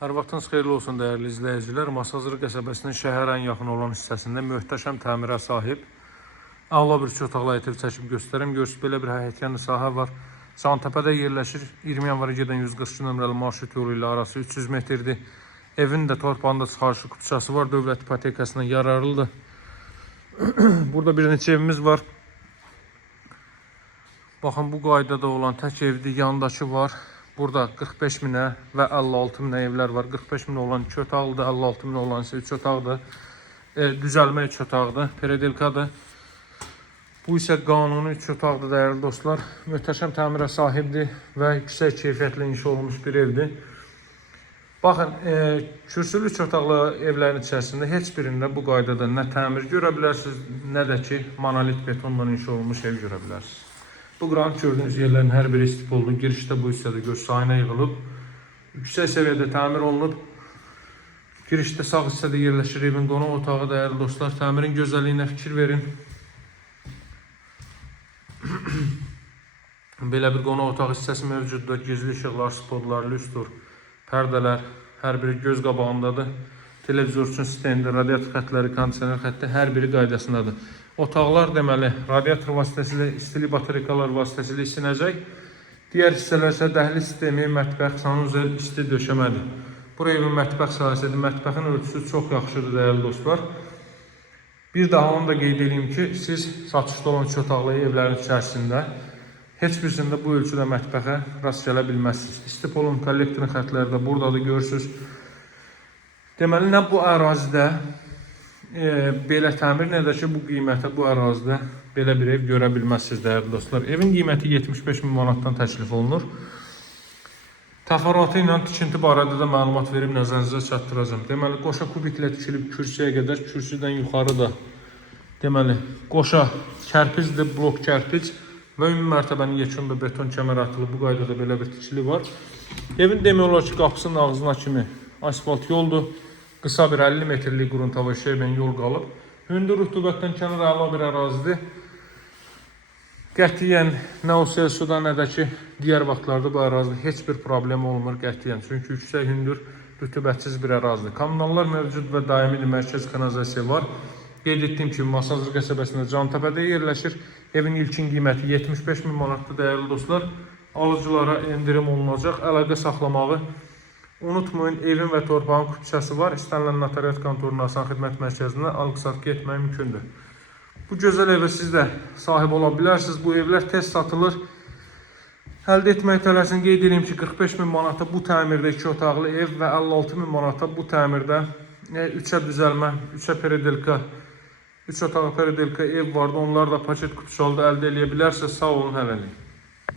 Hər vaxtınız xeyirli olsun dəyərli izləyicilər. Masazır qəsəbəsinin şəhərə ən yaxın olan hissəsində möhtəşəm təmirə sahib ağla bir otaqlı ev çəkib göstərim. Görürsünüz, belə bir həyətyanı sahə var. Santəpədə yerləşir. 20 yanvara gedən 142 nömrəli marşrut yolu ilə arası 300 metrdir. Evin də torpağında çıxarışı kupçası var. Dövlət ipotekasına yararlıdır. Burada bir neçə evimiz var. Baxın, bu qaydada olan tək evdir. Yandakı var. Burada 45 minə və 56 minə evlər var. 45 minə olan 2 otaqlıdır, 56 minə olan isə 3 otaqdır. Düzəlmə 3 otaqdır, peredelkadır. Bu isə qanuni 3 otaqdır dəyərli dostlar. Möhtəşəm təmirə sahibdir və yüksək keyfiyyətlə inşa olunmuş bir evdir. Baxın, kürsülü 3 otaqlı evlərin içərisində heç birində bu qaydada nə təmir görə bilərsiniz, nə də ki, monolit betonla inşa olunmuş ev görə bilərsiniz. Bu qranit gördüğünüz yerlerin hər biri istif oldu. Girişdə bu hissədə göz ayna yığılıb. Yüksək səviyyədə təmir olunub. Girişdə sağ hissədə yerləşir evin qonaq otağı dəyərli dostlar. Təmirin gözəlliyinə fikir verin. Belə bir qonaq otağı hissəsi mövcuddur. Gizli işıqlar, spotlar, lüstr, pərdələr hər biri göz qabağındadır. Televizor üçün stendi, radiator xətləri, kondisioner xətti hər biri qaydasındadır. Otaqlar deməli radiator vasitəsilə, istili batareykalar vasitəsilə isinəcək. Digər hissələr isə dəhliz sistemi, mətbəx, sanuzel, isti döşəmədir. Bura evin mətbəx sahəsidir. Mətbəxin ölçüsü çox yaxşıdır dəyərli dostlar. Bir daha onu da qeyd edeyim ki, siz satışda olan 2 otaqlı evlərin içərisində heç birisində bu ölçüdə mətbəxə rast gələ bilməzsiniz. İstipolun kollektorin xətləri də buradadır, görürsünüz. Deməli, nə bu ərazidə belə təmir, nə də ki, bu qiymətə bu ərazidə belə bir ev görə bilməzsiniz dəyərli dostlar. Evin qiyməti 75 min manatdan təklif olunur. Təfərrüatı ilə tikinti barədə də məlumat verib nəzərinizə çatdıracağım. Deməli, qoşa kubiklə tikilib kürsüyə qədər, kürsüdən yuxarı da deməli, qoşa kərpicdir, blok kərpic və ümumi mərtəbənin yekunda beton kəmər atılıb. Bu qaydada belə bir tikili var. Evin demək olar ki, qapısının ağzına kimi asfalt yoldur. Qısa bir 50 metrlik quruntava şeybən yol qalıb. Hündür rütubətdən kənar əla bir ərazidir. Qətiyyən nə o Selsuda, nə də ki, digər vaxtlarda bu ərazidə heç bir problem olmur qətiyyən. Çünki yüksək hündür rütubətsiz bir ərazidir. Kommunallar mövcud və daimi mərkəz kanalizasiya var. Qeyd etdiyim kimi, Masazır qəsəbəsində Cantəpədə yerləşir. Evin ilkin qiyməti 75 min manatdır dəyərli dostlar. Alıcılara endirim olunacaq. Əlaqə saxlamağı unutmayın, evin və torpağın kupçası var. İstənilən notariat kontoruna, asan xidmət mərkəzinə alqı-satqı etmək mümkündür. Bu gözəl evə siz də sahib ola bilərsiniz. Bu evlər tez satılır. Əldə etmək tələsin qeyd edeyim ki, 45 min manata bu təmirdə 2 otaqlı ev və 56 min manata bu təmirdə 3-ə düzəlmə, 3-ə peredelka, 3 otaqlı peredelka ev vardı. Onlar da paket kupçalıda əldə edə bilərsiniz. Sağ olun, hələlik.